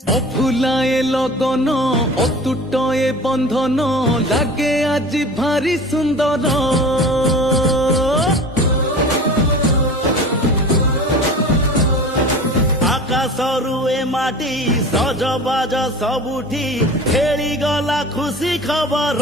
অফুলায়ে লগন অতুটয়ে বন্ধন লাগে আজি ভারি সুন্দর আকাশরু এ মাটি সজবাজ সবুঠি খেলি গলা খুশি খবর।